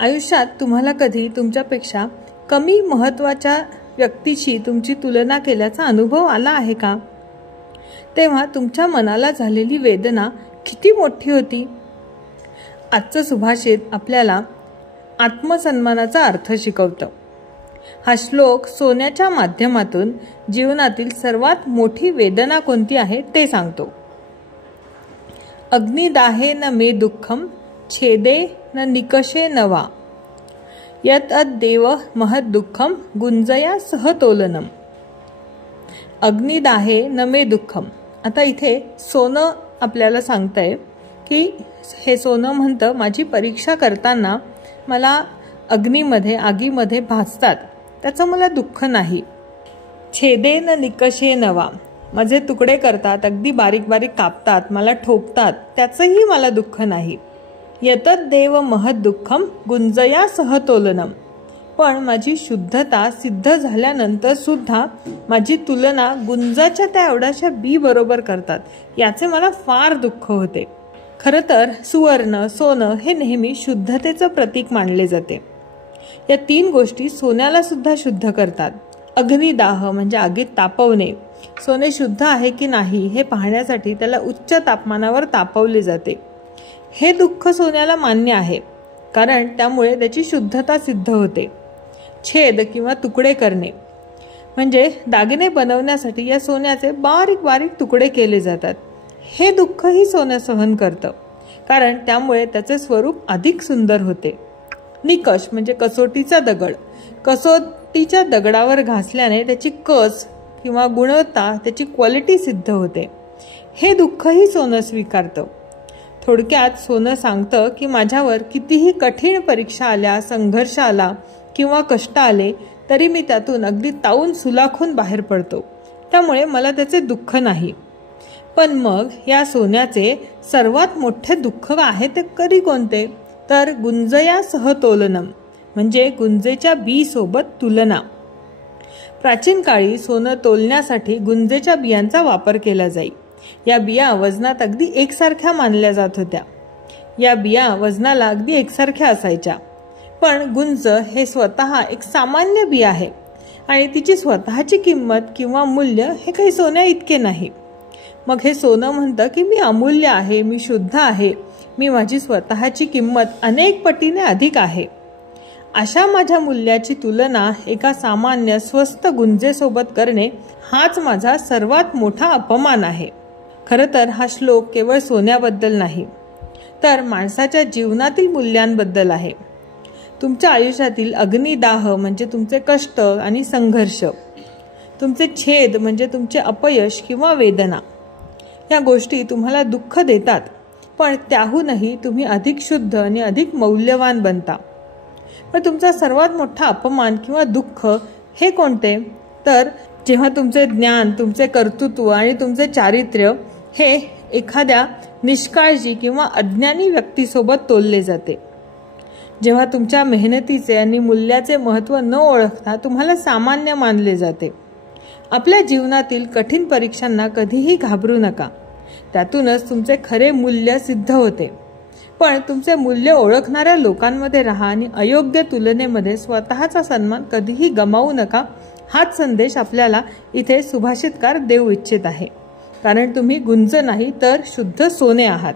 आयुष्यात तुम्हाला कधी तुमच्यापेक्षा कमी महत्त्वाच्या व्यक्तीशी तुमची तुलना केल्याचा अनुभव आला आहे का? तेव्हा तुमच्या मनाला झालेली वेदना किती मोठी होती? आजचं सुभाषित आपल्याला आत्मसन्मानाचा अर्थ शिकवतं. हा श्लोक सोन्याच्या माध्यमातून जीवनातील सर्वात मोठी वेदना कोणती आहे ते सांगतो. अग्निदाहे न मे दुःखम छेदे न निकषे नवा यत देव महद दुःखम गुंजया सहतोलनम. अग्निदाहे न मे दुःखम. आता इथे सोनं आपल्याला सांगतंय की हे सोनं म्हणतं माझी परीक्षा करताना मला अग्नीमध्ये आगीमध्ये भाजतात, त्याचं मला दुःख नाही. छेदे न निकषे नवा. माझे तुकडे करतात, अगदी बारीक बारीक कापतात, मला ठोकतात, त्याचंही मला दुःख नाही. यतत देव महद दुःखम गुंजया सहतोलनम. पण माझी शुद्धता सिद्ध झाल्यानंतर सुद्धा माझी तुलना गुंजाच्या त्या एवढ्याशा बी बरोबर करतात, याचे मला फार दुःख होते. खरं तर सुवर्ण सोनं हे नेहमी शुद्धतेचं प्रतीक मानले जाते. या तीन गोष्टी सोन्याला सुद्धा शुद्ध करतात. अग्निदाह म्हणजे आगीत तापवणे. सोने शुद्ध आहे की नाही हे पाहण्यासाठी त्याला उच्च तापमानावर तापवले जाते. हे दुःख सोन्याला मान्य आहे, कारण त्यामुळे त्याची शुद्धता सिद्ध होते. छेद किंवा तुकडे करणे म्हणजे दागिने बनवण्यासाठी या सोन्याचे बारीक बारीक तुकडे केले जातात. हे दुःखही सोनं सहन करतं, कारण त्यामुळे त्याचे स्वरूप अधिक सुंदर होते. निकष म्हणजे कसोटीचा दगड. कसोटीच्या दगडावर घासल्याने त्याची कस किंवा गुणवत्ता, त्याची क्वालिटी सिद्ध होते. हे दुःखही सोनं स्वीकारतं. थोडक्यात सोनं सांगतं की माझ्यावर कितीही कठीण परीक्षा आल्या, संघर्ष आला किंवा कष्ट आले तरी मी त्यातून अगदी तावून सुलाखून बाहेर पडतो, त्यामुळे मला त्याचे दुःख नाही. पण मग या सोन्याचे सर्वात मोठे दुःख आहे ते कधी कोणते? तर गुंजया सहतोलनम म्हणजे गुंजेच्या बी सोबत तुलना. प्राचीन काळी सोनं तोलण्यासाठी गुंजेच्या बियांचा वापर केला जाई. या बिया वजनात अगदी एकसारख्या मानल्या जात होत्या. या बिया वजनाला अगदी एकसारख्या असायच्या. पण गुंज हे स्वतः एक सामान्य बी आहे आणि तिची स्वतःची किंमत किंवा मूल्य हे काही सोन्या इतके नाही. मग हे सोनं म्हणतं की मी अमूल्य आहे, मी शुद्ध आहे, मी माझी स्वतःची किंमत अनेक पटीने अधिक आहे. अशा माझ्या मूल्याची तुलना एका सामान्य स्वस्त गुंजेसोबत करणे हाच माझा सर्वात मोठा अपमान आहे. खरं तर हा श्लोक केवळ सोन्याबद्दल नाही, तर माणसाच्या जीवनातील मूल्यांबद्दल आहे. तुमच्या आयुष्यातील अग्निदाह म्हणजे तुमचे कष्ट आणि संघर्ष, तुमचे छेद म्हणजे तुमचे अपयश किंवा वेदना. या गोष्टी तुम्हाला दुःख देतात, पण त्याहूनही तुम्ही अधिक शुद्ध आणि अधिक मौल्यवान बनता. पण तुमचा सर्वात मोठा अपमान किंवा दुःख हे कोणते? तर जेव्हा तुमचे ज्ञान, तुमचे कर्तृत्व आणि तुमचे चारित्र्य हे एखाद्या निष्काळजी किंवा अज्ञानी व्यक्तीसोबत तोलले जाते. जेव्हा तुमच्या मेहनतीचे आणि मूल्याचे महत्त्व न ओळखता तुम्हाला सामान्य मानले जाते. आपल्या जीवनातील कठीण परीक्षांना कधीही घाबरू नका. त्यातूनच तुमचे खरे मूल्य सिद्ध होते. पण तुमचे मूल्य ओळखणाऱ्या लोकांमध्ये राहा आणि अयोग्य तुलनेमध्ये स्वतःचा सन्मान कधीही गमावू नका. हाच संदेश आपल्याला इथे सुभाषितकार देऊ इच्छित आहे. कारण तुम्ही गुंज नाही तर शुद्ध सोने आहात.